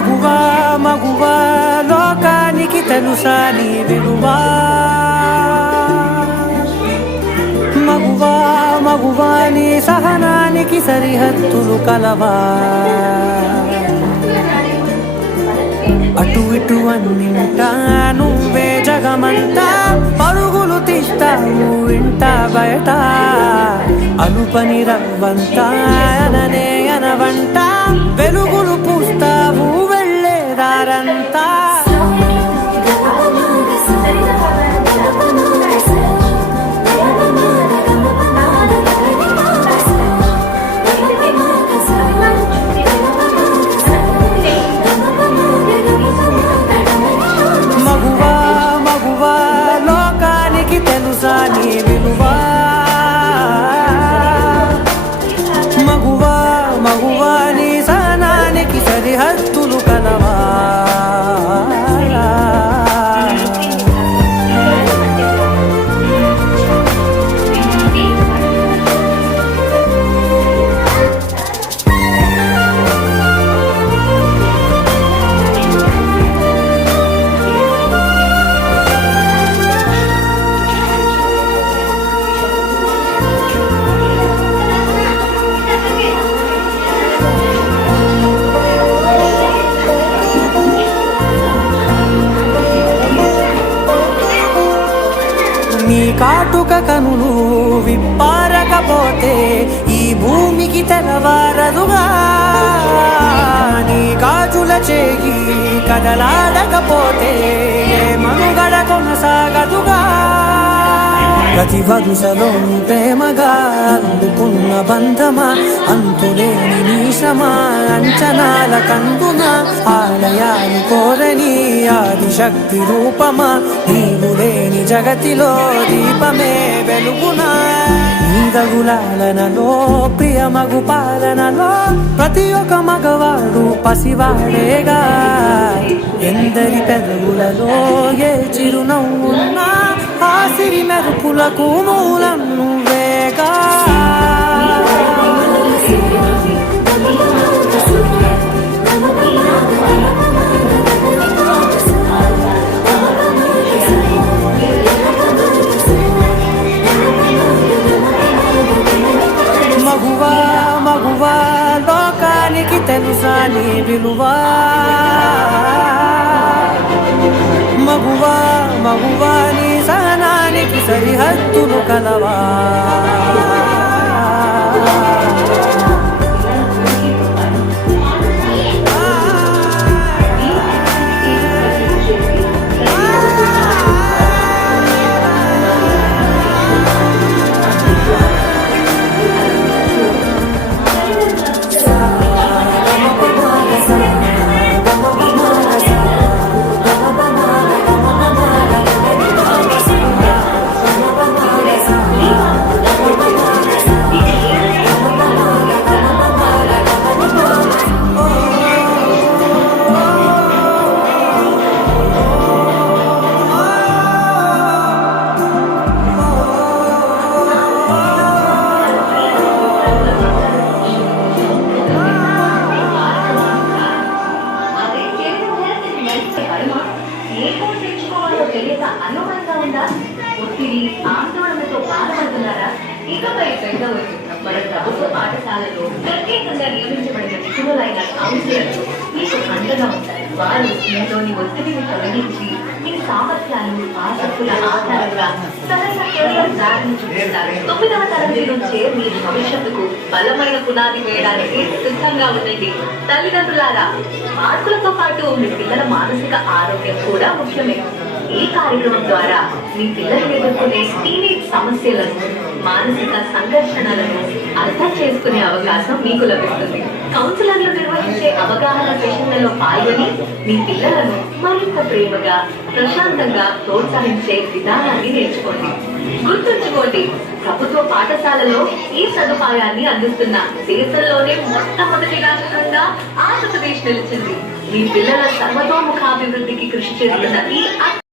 మగువా మగువా లోకానికి తెలుసా నీ విలువా మగువా మగువా నీ సహనానికి సరిహద్దులు కలవా అటు ఇటు అన్నింటా నువ్వే జగమంతా పరుగులు తీస్తావు ఇంట బయట అలుపని రవ్వంతా అననే అనవంట వెలుగులు పూస్తావు వెళ్ళేదారంతా మగువా మగువా లోకానికి తెలుసా నీ విలువా మగువా మగువా నీ సహనానికి సరిహద్దులు కలవా నీ కాటుక కనులు విప్పారకపోతే ఈ భూమికి తెలవారదుగా నీ గాజుల చేయి కదలాడకపోతే ఏ మనుగడ కొనసాగదుగా ప్రతి వరుసలోను ప్రేమగా అందుకున్న బంధమా అంతులేని నీశమా అంచనాల కందున ఆలయాలు కోరని ఆదిశక్తి రూపమా నీవు లేని జగతిలో దీపమే వెలుగునా నీదగులాలనలో ప్రియమగు పాలనలో ప్రతి ఒక్క మగవాడు పసివాడేగా ఎందరి పెదవులలో ఏ చిరునవ్వున్నా ఆ సిరి మెరుపులకు మూలం నువ్వేగా మగువా మగువా లోకానికి తెలుసా నీ విలువా మగువా మగువా నీ సహనానికి సరిహద్దులు కలవా అనుమానంగా ఉందా? ఒత్తిడి ఆందోళనతో బాధపడుతున్నారా? ఇకపై పెద్దవద్దు. మన ప్రభుత్వ పాఠశాలలో ప్రత్యేకంగా నియమించబడిన నిపుణులైన కౌన్సిలర్లు మీకు అండగా ఉంటారు. వారు మీలోని ఒత్తిడిని తొలగించి మీ సామర్థ్యాలు ఆసక్తుల ఆధారంగా సరైన కెరీర్ దారిని చూపిస్తారు. 9వ తరగతి నుంచే మీ భవిష్యత్తుకు బలమైన పునాది వేయడానికి సిద్ధంగా ఉండండి. తల్లిదండ్రులారా, మార్కులతో పాటు మీ పిల్లల మానసిక ఆరోగ్యం కూడా ముఖ్యమే. ఈ కార్యక్రమం ద్వారా మీ పిల్లలు ఎదుర్కొనే టీనేజ్ సమస్యలను, మానసిక సంఘర్షణలను అర్థం చేసుకునే అవకాశం మీకు లభిస్తుంది. కౌన్సిలర్లు నిర్వహించే అవగాహన సెషన్లలో పాల్గొని మీ పిల్లలను మరింత ప్రేమగా, ప్రశాంతంగా ప్రోత్సహించే విధానాన్ని నేర్చుకోండి. గుర్తుంచుకోండి, ప్రభుత్వ పాఠశాలలో ఈ సదుపాయాన్ని అందిస్తున్న దేశంలోనే మొట్టమొదటి రాష్ట్రంగా ఆంధ్రప్రదేశ్ నిలిచింది. మీ పిల్లల సర్వతోముఖాభివృద్ధికి కృషి చేస్తున్న ఈ